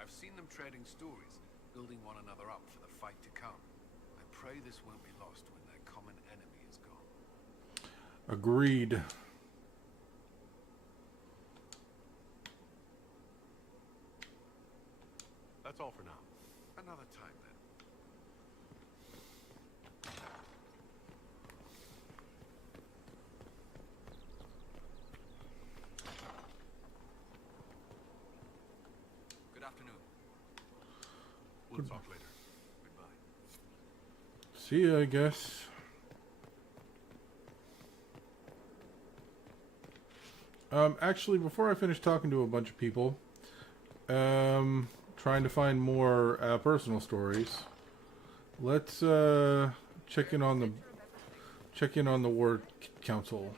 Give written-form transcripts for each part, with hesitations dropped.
I've seen them trading stories, building one another up for the fight to come. I pray this won't be lost when their common enemy is gone. Agreed. That's all for now. Another time then. Good afternoon. We'll talk later. Goodbye. See ya, I guess. Actually, before I finish talking to a bunch of people, trying to find more personal stories, let's check in on the War Council.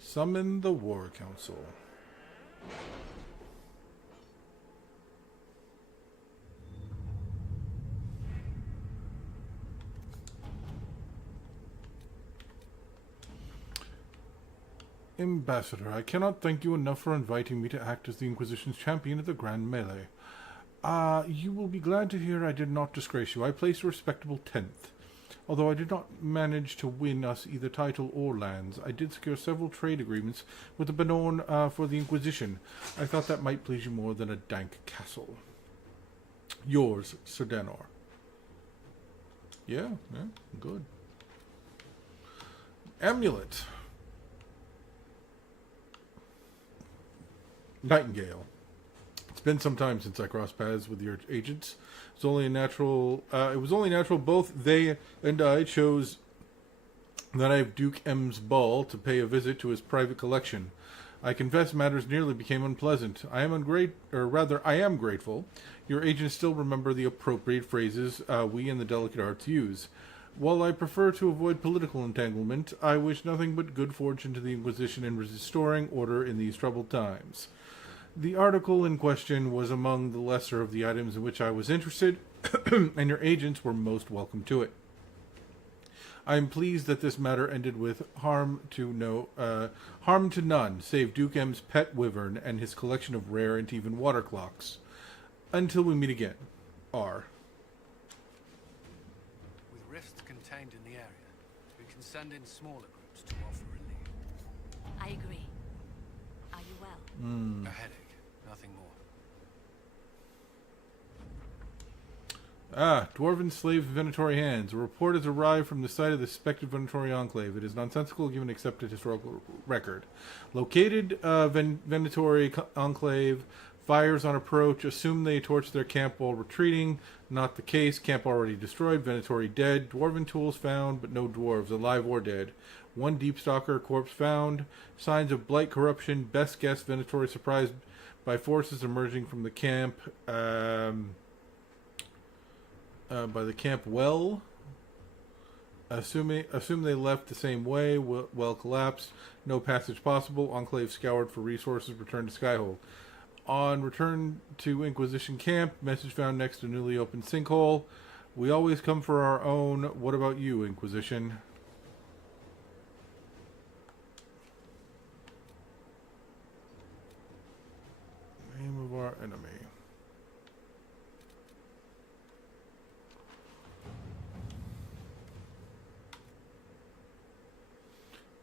Summon the War Council. Ambassador, I cannot thank you enough for inviting me to act as the Inquisition's champion at the Grand Melee. You will be glad to hear I did not disgrace you. I placed a respectable 10th. Although I did not manage to win us either title or lands, I did secure several trade agreements with the Banon for the Inquisition. I thought that might please you more than a dank castle. Yours, Sir Danor. Yeah, good. Amulet. Nightingale. It's been some time since I crossed paths with your agents. It was only natural both they and I chose the night of Duke M's ball to pay a visit to his private collection. I confess matters nearly became unpleasant. I am grateful. Your agents still remember the appropriate phrases we in the delicate arts use. While I prefer to avoid political entanglement, I wish nothing but good fortune to the Inquisition in restoring order in these troubled times. The article in question was among the lesser of the items in which I was interested, and your agents were most welcome to it. I am pleased that this matter ended with harm to none, save Duke M's pet wyvern and his collection of rare and even water clocks. Until we meet again. R. With rifts contained in the area, we can send in smaller groups to offer relief. I agree. Are you well? A headache, nothing more. Dwarven slave Venatori hands. A report has arrived from the site of the suspected Venatori enclave. It is nonsensical given accepted historical record. Located Venatori enclave. Fires on approach. Assume they torched their camp while retreating. Not the case. Camp already destroyed. Venatori dead. Dwarven tools found, but no dwarves, alive or dead. One deep stalker corpse found. Signs of blight corruption. Best guess Venatori surprised by forces emerging from the camp. By the camp well. Assume they left the same way. Well collapsed. No passage possible. Enclave scoured for resources. Returned to Skyhold. On return to Inquisition camp, message found next to newly opened sinkhole. We always come for our own. What about you, Inquisition? Name of our enemy.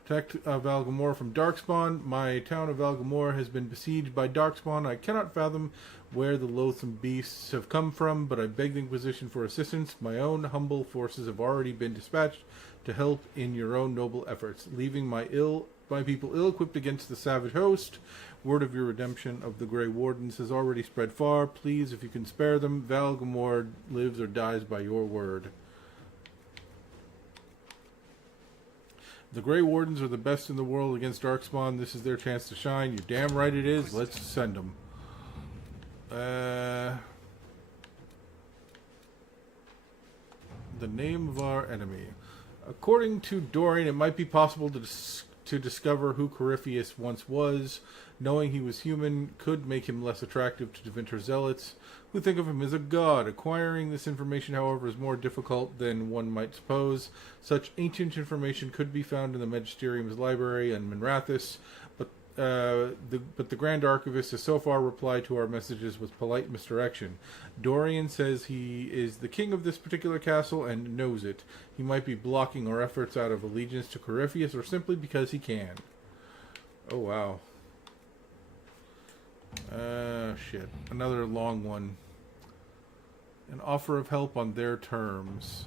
Protect Valgamore from Darkspawn. My town of Valgamore has been besieged by Darkspawn. I cannot fathom where the loathsome beasts have come from, but I beg the Inquisition for assistance. My own humble forces have already been dispatched to help in your own noble efforts, leaving my people ill-equipped against the savage host. Word of your redemption of the Grey Wardens has already spread far. Please, if you can spare them, Valgamore lives or dies by your word. The Grey Wardens are the best in the world against Darkspawn. This is their chance to shine. You're damn right it is. Let's send them. The name of our enemy. According to Dorian, it might be possible to to discover who Corypheus once was. Knowing he was human could make him less attractive to Devinter zealots, who think of him as a god. Acquiring this information, however, is more difficult than one might suppose. Such ancient information could be found in the Magisterium's library in Minrathous, but the Grand Archivist has so far replied to our messages with polite misdirection. Dorian says he is the king of this particular castle and knows it. He might be blocking our efforts out of allegiance to Corypheus or simply because he can. Oh, wow. Shit. Another long one. An offer of help on their terms.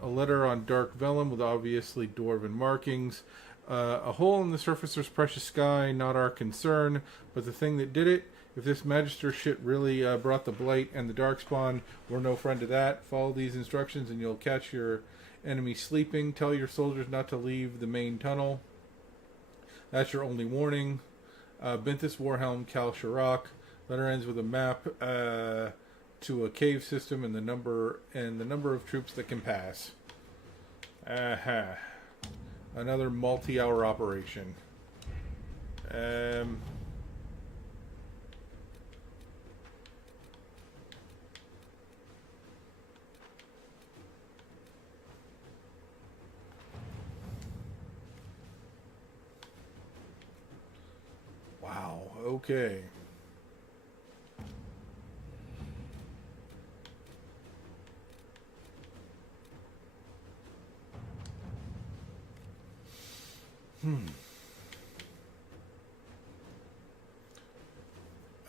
A letter on dark vellum with obviously dwarven markings. A hole in the surfacer's precious sky, not our concern, but the thing that did it. If this Magister shit really brought the Blight and the Darkspawn, we're no friend to that. Follow these instructions and you'll catch your enemy sleeping. Tell your soldiers not to leave the main tunnel. That's your only warning. Binthus Warhelm, Kal Shirak. Letter ends with a map to a cave system and the number of troops that can pass. Aha. Another multi-hour operation. Wow. Okay.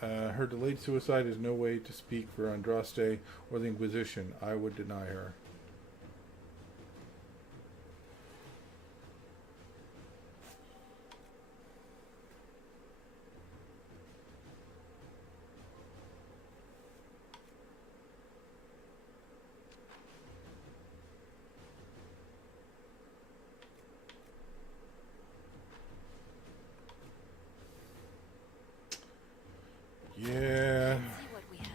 Her delayed suicide is no way to speak for Andraste or the Inquisition. I would deny her. Yeah. Let's see what we have.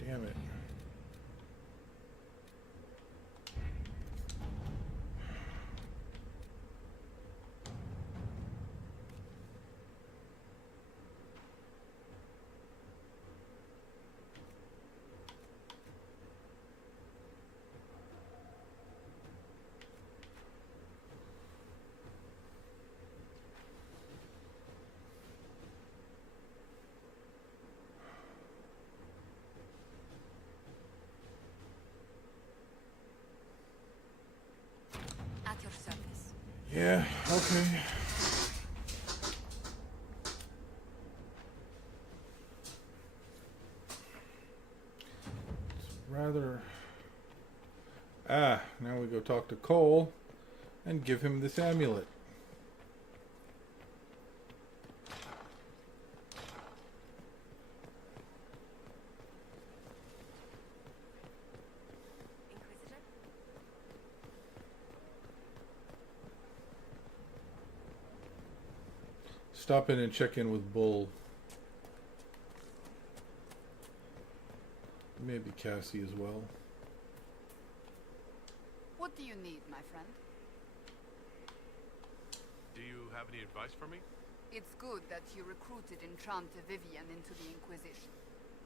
Damn it. At your service. Yeah, okay. It's rather... now we go talk to Cole and give him this amulet. Inquisitor? Stop in and check in with Bull. Maybe Cassie as well. What do you need, my friend? Do you have any advice for me? It's good that you recruited Entrante Vivian into the Inquisition.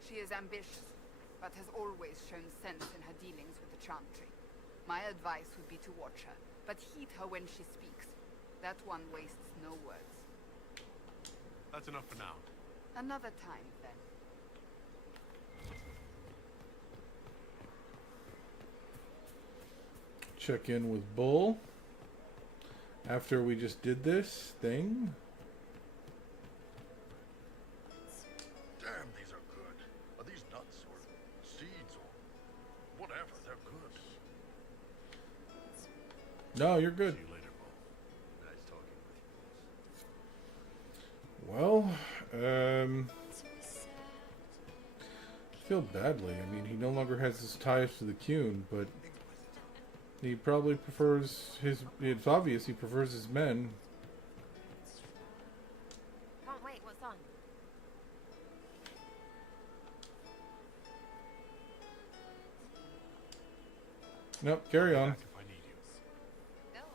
She is ambitious, but has always shown sense in her dealings with the Chantry. My advice would be to watch her, but heed her when she speaks. That one wastes no words. That's enough for now. Another time, then. Check in with Bull. After we just did this thing. Damn, these are good. Are these nuts or seeds or whatever? They're good. No, you're good. See you later, Bull. Nice talking with you. Well, I feel badly. I mean, he no longer has his ties to the Cune, but he probably prefers his... It's obvious he prefers his men. Can't wait, what's on? Nope, carry on. Back if I need you. Go on.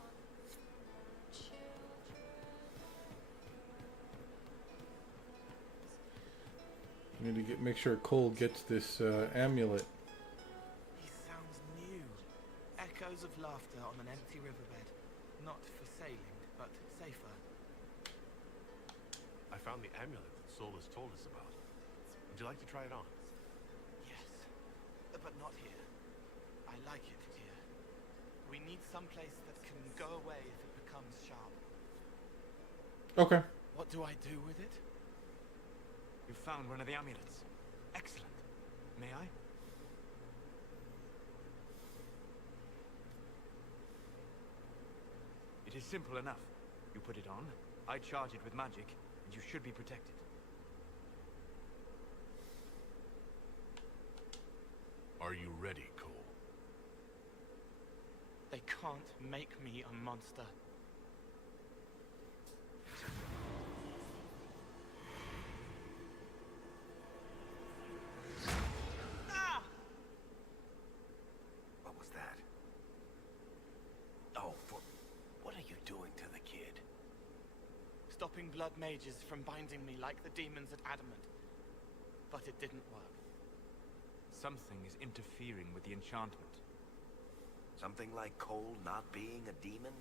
We need to make sure Cole gets this amulet. He sounds new. Echoes of laughter on an empty riverbed. Not for sailing, but safer. I found the amulet that Solus told us about. Would you like to try it on? Yes, but not here. I like it here. We need some place that can go away if it becomes sharp. Okay. What do I do with it? You found one of the amulets. Excellent. May I? It is simple enough. You put it on, I charge it with magic, and you should be protected. Are you ready, Cole? They can't make me a monster. Ah! What was that? Oh, what are you doing to the kid? Stopping blood mages from binding me like the demons at Adamant. But it didn't work. Something is interfering with the enchantment. Something like Cole not being a demon?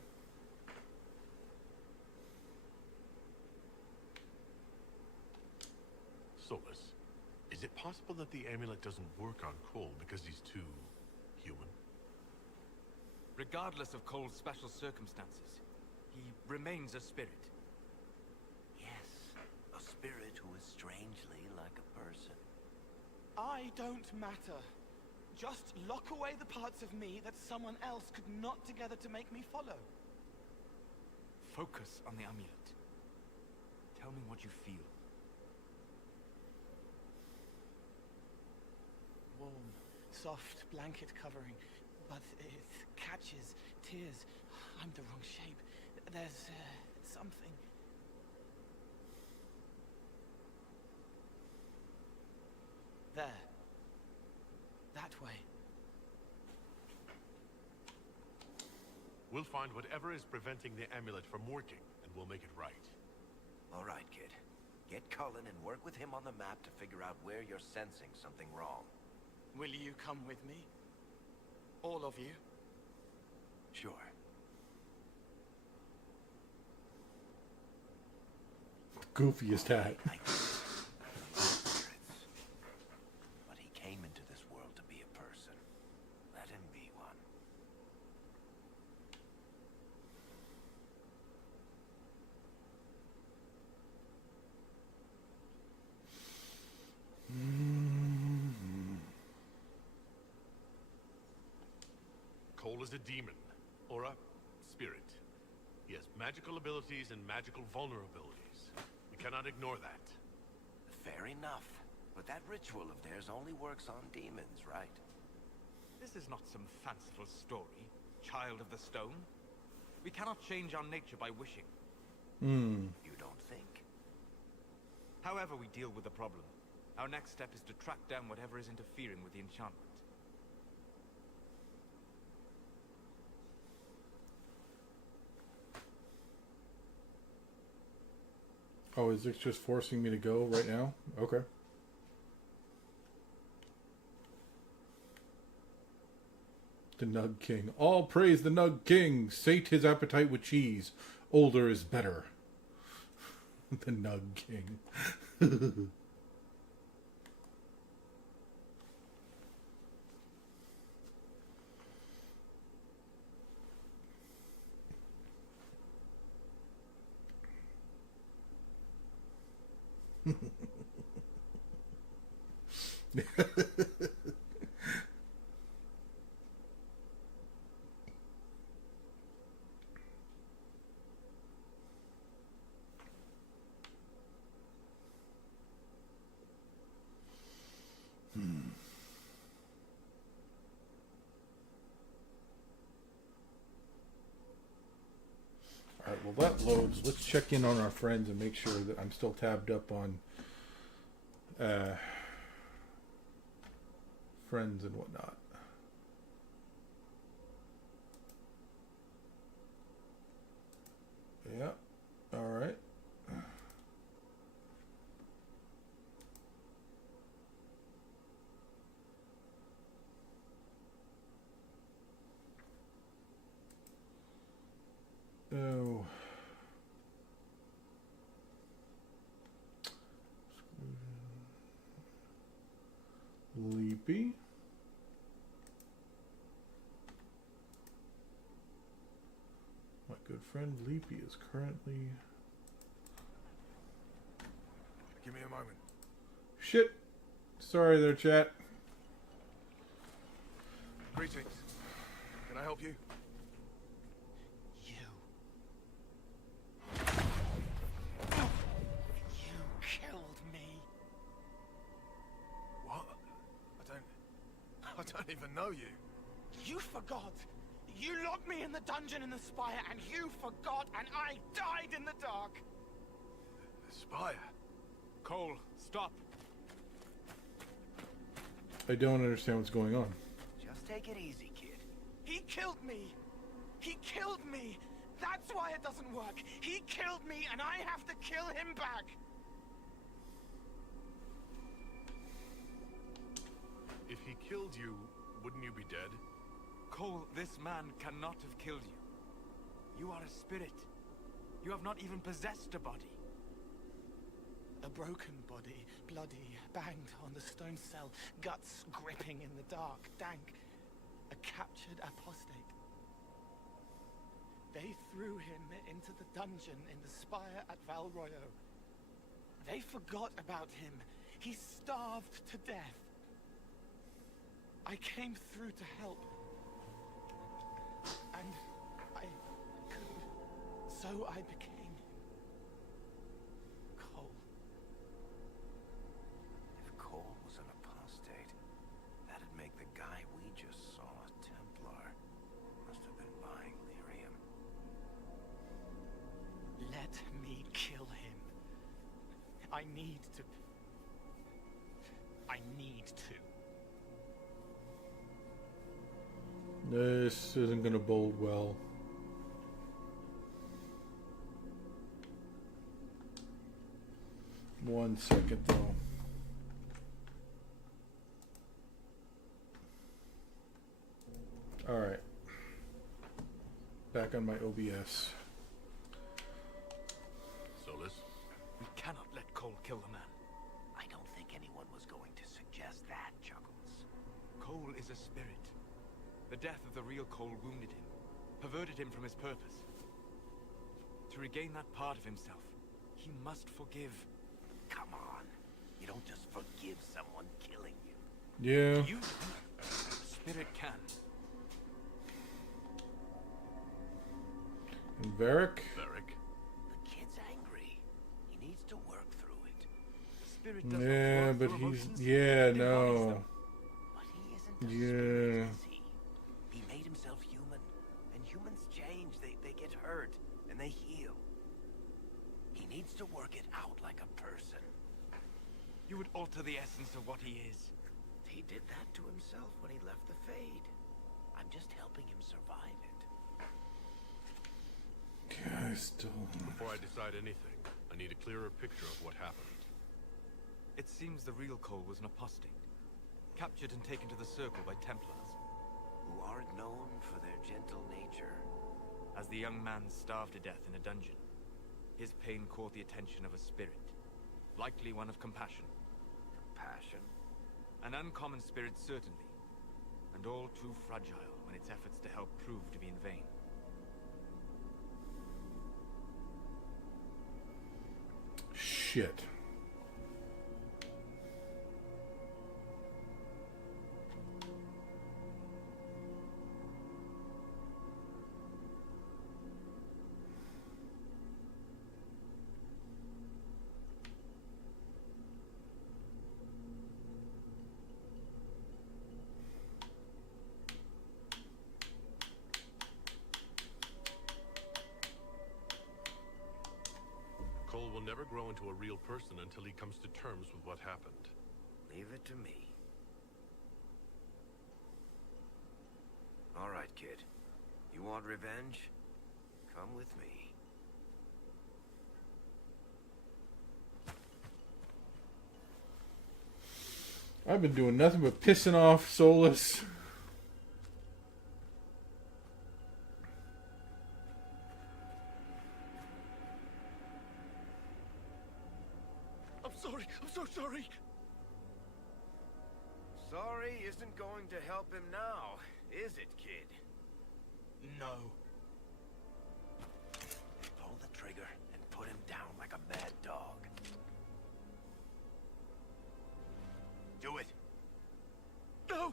Solus, is it possible that the amulet doesn't work on Cole because he's too human? Regardless of Cole's special circumstances, he remains a spirit. Yes, a spirit who is strangely like a person. I don't matter. Just lock away the parts of me that someone else could knot together to make me follow. Focus on the amulet. Tell me what you feel. Warm, soft blanket covering, but it catches tears. I'm the wrong shape. There's something. There. That way. We'll find whatever is preventing the amulet from working, and we'll make it right. All right, kid. Get Cullen and work with him on the map to figure out where you're sensing something wrong. Will you come with me? All of you? Sure. Goofiest hat. I spirits. But he came into this world to be a person. Let him be one. Cole is a demon, or a spirit. He has magical abilities and magical vulnerabilities. We cannot ignore that. Fair enough. But that ritual of theirs only works on demons, right? This is not some fanciful story, child of the stone. We cannot change our nature by wishing. You don't think? However we deal with the problem, our next step is to track down whatever is interfering with the enchantment. Oh, is it just forcing me to go right now? Okay. The Nug King. All praise the Nug King. Sate his appetite with cheese. Older is better. The Nug King. Alright, well that loads. Let's check in on our friends and make sure that I'm still tabbed up on friends and whatnot. Leapy. My good friend Leapy is currently... Give me a moment. Shit. Sorry there, chat. Greetings. Can I help you? You killed me. What? I don't even know you. You forgot. You locked me in the dungeon in the spire, and you forgot, and I died in the dark. The spire? Cole, stop. I don't understand what's going on. Just take it easy, kid. He killed me. He killed me. That's why it doesn't work. He killed me, and I have to kill him back. If he killed you, wouldn't you be dead? Cole, this man cannot have killed you. You are a spirit. You have not even possessed a body. A broken body, bloody, banged on the stone cell, guts gripping in the dark, dank. A captured apostate. They threw him into the dungeon in the spire at Val Royo. They forgot about him. He starved to death. I came through to help. And I couldn't. So I became Cole. If Cole was an apostate, that'd make the guy we just saw a Templar. Must have been buying lyrium. Let me kill him. I need to. This isn't going to bode well. One second, though. All right. Back on my OBS. Solus? We cannot let Cole kill the man. I don't think anyone was going to suggest that, Chuckles. Cole is a spirit. The death of the real Cole wounded him, perverted him from his purpose. To regain that part of himself, he must forgive. Come on. You don't just forgive someone killing you. Yeah. You... Spirit can. And Varric? Varric? The kid's angry. He needs to work through it. The spirit does Yeah, not work but through he's... emotions, Yeah, it embodies no. them. But he isn't a Yeah. spirit, is he? He made himself human. And humans change. They get hurt. And they heal. He needs to work it out like a person. You would alter the essence of what he is. He did that to himself when he left the Fade. I'm just helping him survive it. Yeah, I still... Before I decide anything, I need a clearer picture of what happened. It seems the real Cole was an apostate, captured and taken to the Circle by Templars. Who aren't known for their gentle nature. As the young man starved to death in a dungeon, his pain caught the attention of a spirit, likely one of compassion. Passion. An uncommon spirit, certainly, and all too fragile when its efforts to help prove to be in vain. Shit. Cole will never grow into a real person until he comes to terms with what happened. Leave it to me. All right, kid. You want revenge? Come with me. I've been doing nothing but pissing off Solus. I'm sorry. I'm so sorry. Sorry isn't going to help him now, is it, kid? No. Pull the trigger and put him down like a mad dog. Do it. No!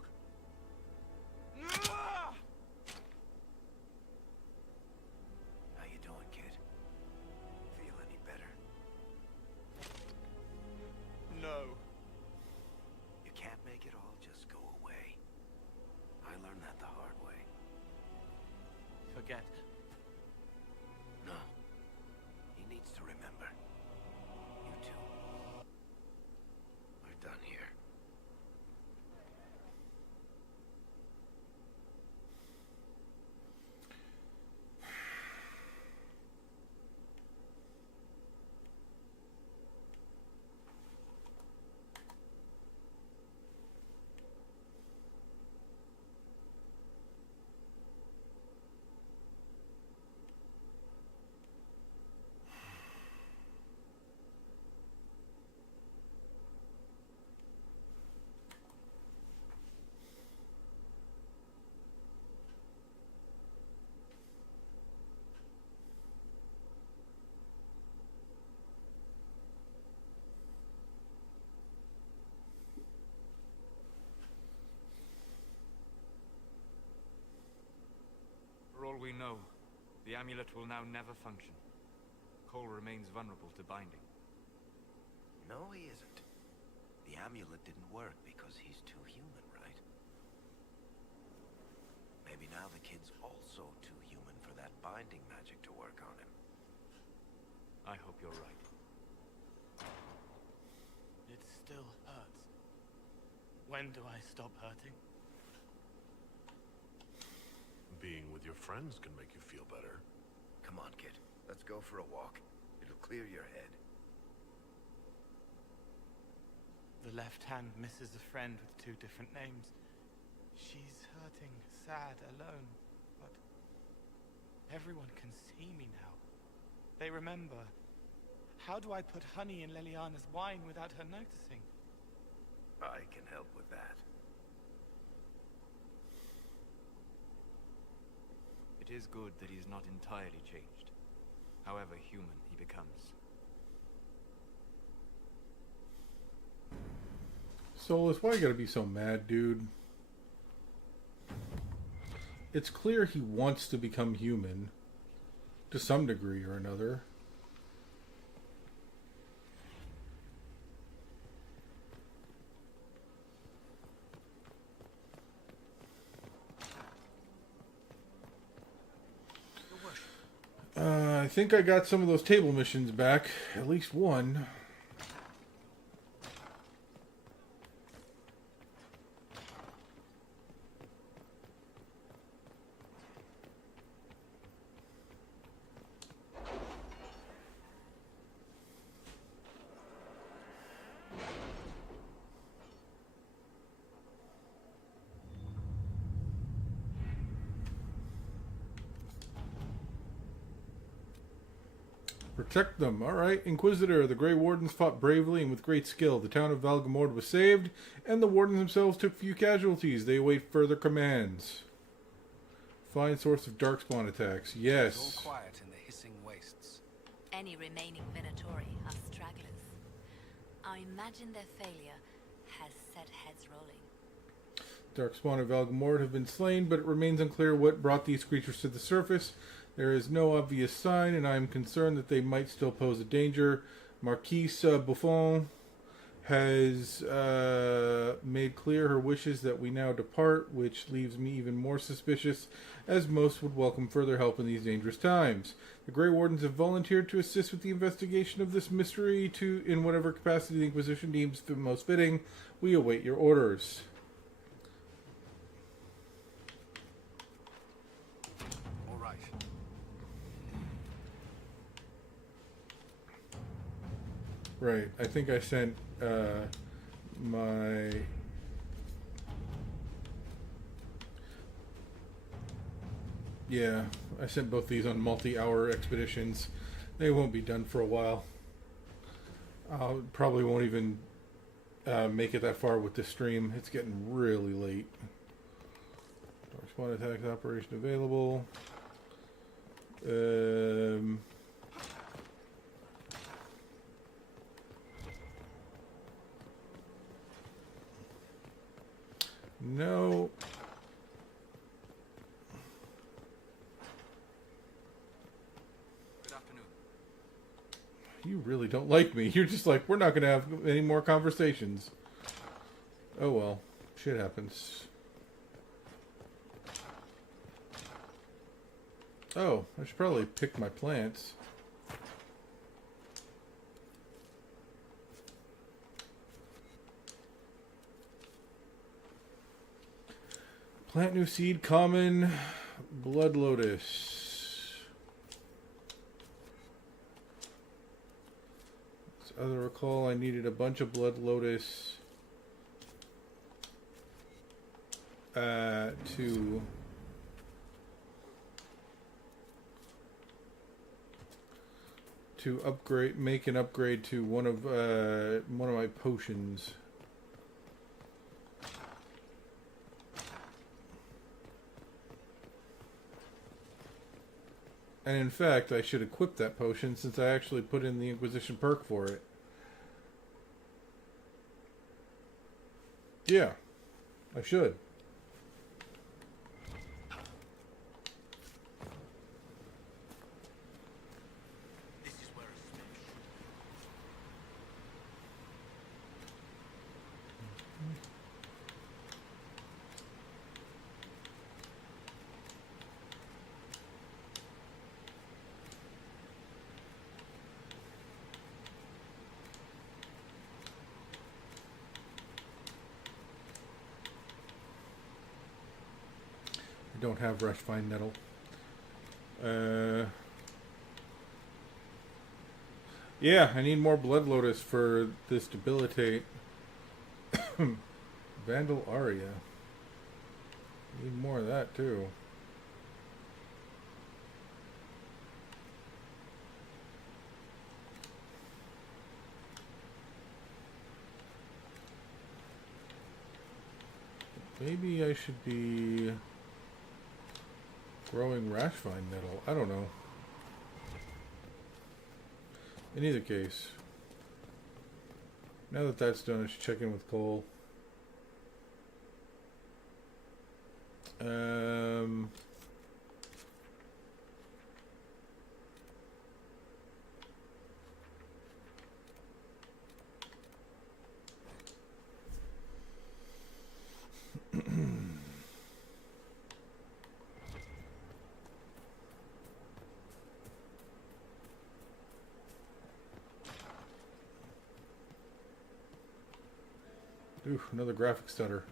How you doing, kid? Feel any better? No. You can't make it all just go away. I learned that the hard way. Forget. No. He needs to remember. You too. We're done here. For all we know, the amulet will now never function. Cole remains vulnerable to binding. No, he isn't. The amulet didn't work because he's too human, right? Maybe now the kid's also too human for that binding magic to work on him. I hope you're right. It still hurts. When do I stop hurting? Being with your friends can make you feel better. Come on, kid. Let's go for a walk. It'll clear your head. The left hand misses a friend with 2 different names. She's hurting, sad, alone, but everyone can see me now. They remember. How do I put honey in Leliana's wine without her noticing? I can help with that. It is good that he is not entirely changed, however human he becomes. Solus, why you gotta be so mad, dude? It's clear he wants to become human, to some degree or another. I think I got some of those table missions back. At least one. Protect them. All right. Inquisitor, the Grey Wardens fought bravely and with great skill. The town of Valgamord was saved, and the Wardens themselves took few casualties. They await further commands. Find source of darkspawn attacks. Yes. It's all quiet in the hissing wastes. Any remaining Venatori are stragglers. I imagine their failure has set heads rolling. Darkspawn of Valgamord have been slain, but it remains unclear what brought these creatures to the surface. There is no obvious sign, and I am concerned that they might still pose a danger. Marquise Buffon has made clear her wishes that we now depart, which leaves me even more suspicious, as most would welcome further help in these dangerous times. The Grey Wardens have volunteered to assist with the investigation of this mystery in whatever capacity the Inquisition deems most fitting. We await your orders. All right. Right. I think I sent my... Yeah, I sent both these on multi-hour expeditions. They won't be done for a while. I probably won't even make it that far with this stream. It's getting really late. Spawn attack operation available. No. Good afternoon. You really don't like me. You're just like, we're not going to have any more conversations. Oh well. Shit happens. Oh, I should probably pick my plants. Plant new seed, common, blood lotus. As I recall, I needed a bunch of blood lotus to upgrade, make an upgrade to one of my potions. And in fact, I should equip that potion since I actually put in the Inquisition perk for it. Yeah, I should. Don't have rush fine nettle. Yeah, I need more blood lotus for this debilitate. Vandal Aria. Need more of that too. Maybe I should be growing rashvine nettle. I don't know. In either case, now that that's done, I should check in with Cole. Ooh, another graphic stutter.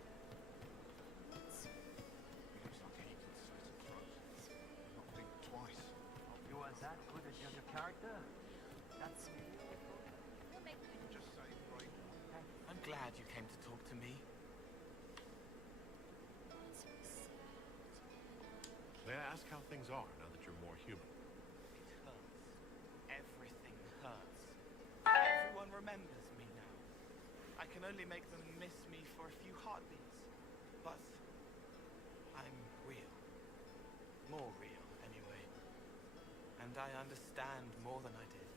You are that good at your character? That's... I'm glad you came to talk to me. May I ask how things are now that you're more human? It hurts. Everything hurts. Everyone remembers me now. I can only make them miss me for a few heartbeats. But I'm real. More real, anyway. And I understand more than I did.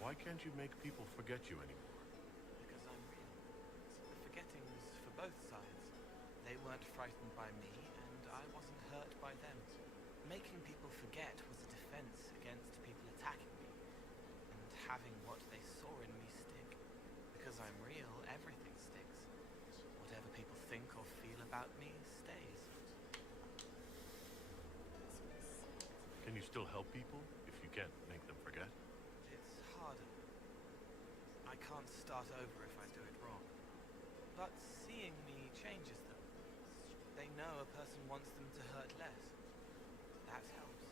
Why can't you make people forget you anymore? Because I'm real. The forgetting was for both sides. They weren't frightened by me, and I wasn't hurt by them. Making people forget was a defense against people attacking me, and having what they saw in me stick. Because I'm real, everything sticks. Whatever people think or feel about me stays. Can you still help people if you can't make them forget? It's harder. I can't start over if I do it wrong. But seeing me changes them. They know a person wants them to hurt less. That helps.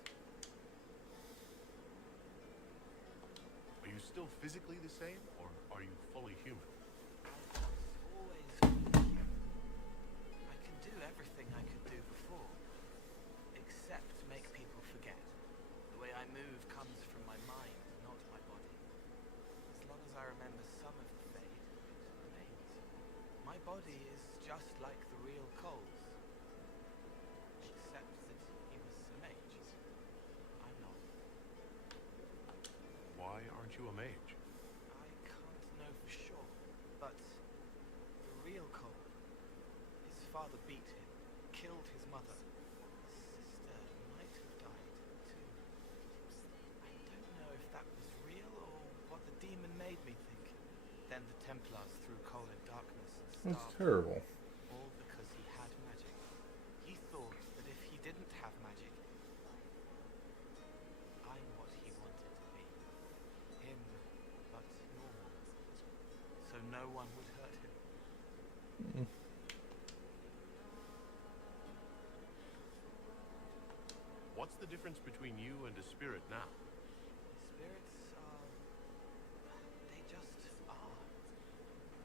Are you still physically the same, or are you fully human? I was always fully human. I can do everything I could do before, except make people forget. The way I move comes from my body is just like the real Cole's. Except that he was a mage. I'm not. Why aren't you a mage? I can't know for sure, but the real Cole, his father beat him, killed his mother. His sister might have died too. I don't know if that was real or what the demon made me think. Then the Templars threw Cole in darkness and That's starved him, terrible. all because he had magic. He thought that if he didn't have magic, I'm what he wanted to be. Him, but normal. So no one would hurt him. What's the difference between you and a spirit now? Spirits are... they just are.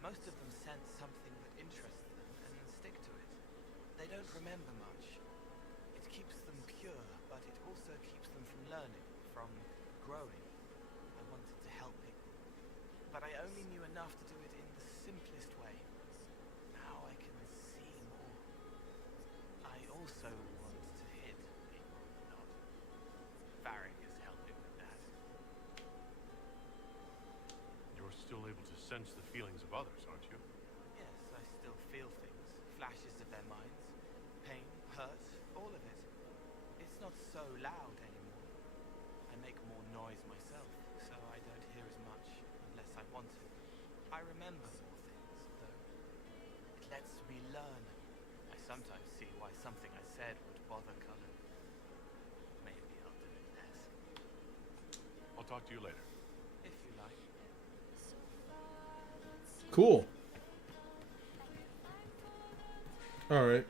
Most of them sense something that interests them and stick to it. They don't remember much. It keeps them pure, but it also keeps them from learning, from growing. I wanted to help people, but I only knew enough to do it in the simplest way. Now I can see more. I also want to hit people, not. Varric is helping with that. You're still able to sense the feelings of others, aren't you? Yes, I still feel things, flashes of their minds, pain, hurt, all of it. It's not so loud anymore. I make more noise myself, so I don't hear as much unless I want to. I remember more things, though. It lets me learn. I sometimes see why something I said would bother Cullen. Maybe I'll do it less. I'll talk to you later. If you like. Cool. All right.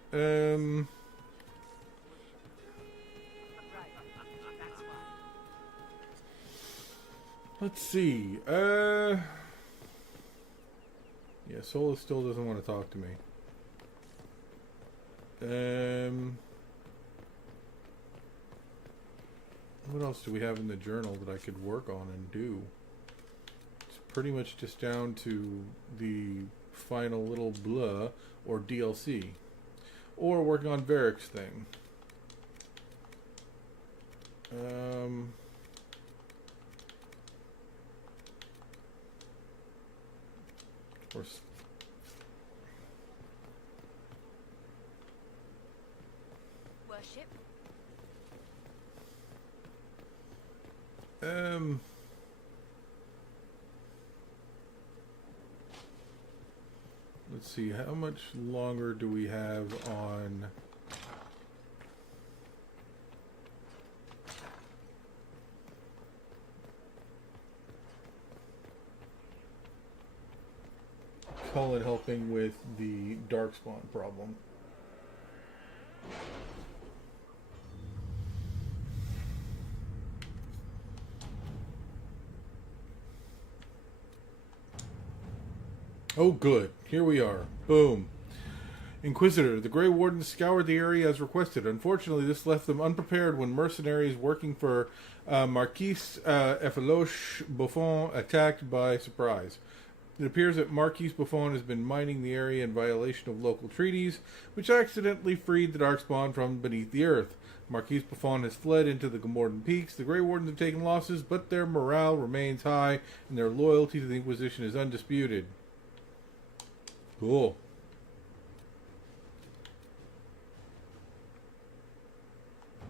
Let's see. Yeah, Sola still doesn't want to talk to me. What else do we have in the journal that I could work on and do? It's pretty much just down to the final little blah or DLC. Or working on Varric's thing. Of course. Worship? Let's see, how much longer do we have on Cullen helping with the Darkspawn problem? Oh, good. Here we are. Boom. Inquisitor. The Grey Wardens scoured the area as requested. Unfortunately, this left them unprepared when mercenaries working for Marquise Effeloche Buffon attacked by surprise. It appears that Marquise Buffon has been mining the area in violation of local treaties, which accidentally freed the Darkspawn from beneath the earth. Marquise Buffon has fled into the Gomorrah Peaks. The Grey Wardens have taken losses, but their morale remains high, and their loyalty to the Inquisition is undisputed. Cool.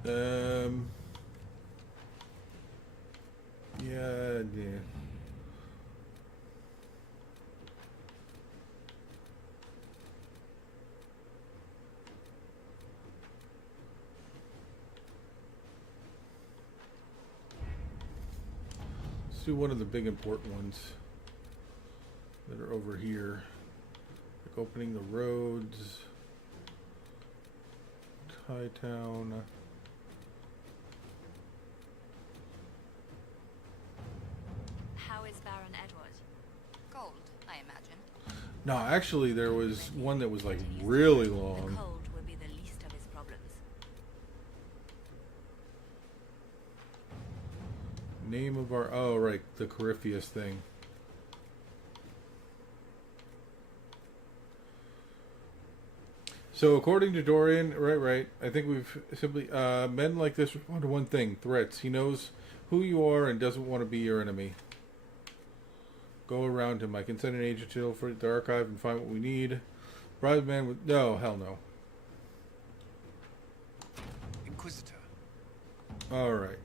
Yeah. Let's do one of the big important ones that are over here. Like opening the roads. Hightown. How is Baron Edward? Cold, I imagine. No, actually there was one that was like really The long. cold will be the least of his problems. Name of our... Oh, right. The Corypheus thing. So according to Dorian, right, I think we've simply men like this respond to one thing: threats. He knows who you are and doesn't want to be your enemy. Go around him. I can send an agent to for the archive and find what we need. Bribe man with no, hell no. Inquisitor. All right.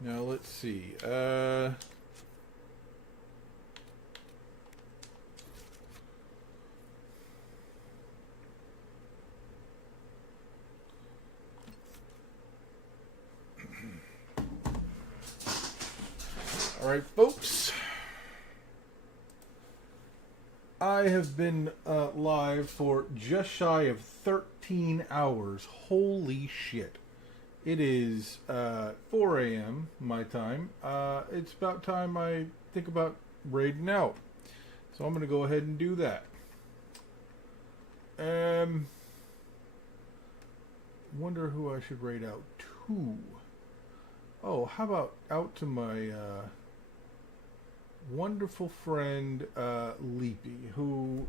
Now let's see. All right, folks. I have been live for just shy of 13 hours. Holy shit. It is 4 a.m. my time. It's about time I think about raiding out. So I'm going to go ahead and do that. Wonder who I should raid out to. Oh, how about out to my wonderful friend Leapy, who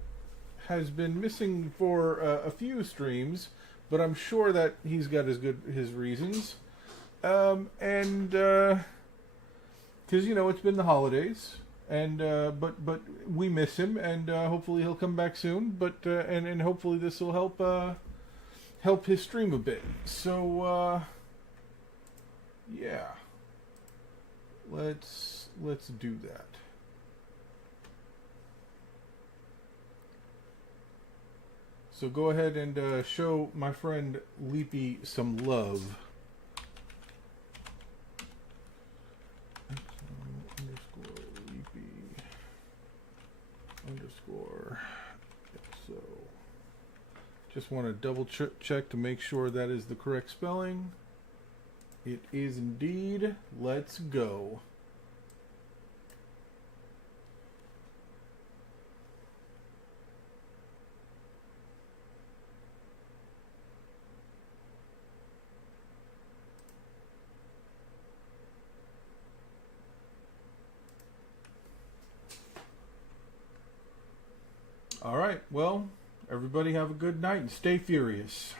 has been missing for a few streams, but I'm sure that he's got his reasons. And because it's been the holidays, and but we miss him, and hopefully he'll come back soon. But and hopefully this will help his stream a bit. So yeah, let's do that. So go ahead and show my friend Leapy some love. Leapy _ so. Just want to double check to make sure that is the correct spelling. It is indeed. Let's go. All right, well, everybody have a good night and stay furious.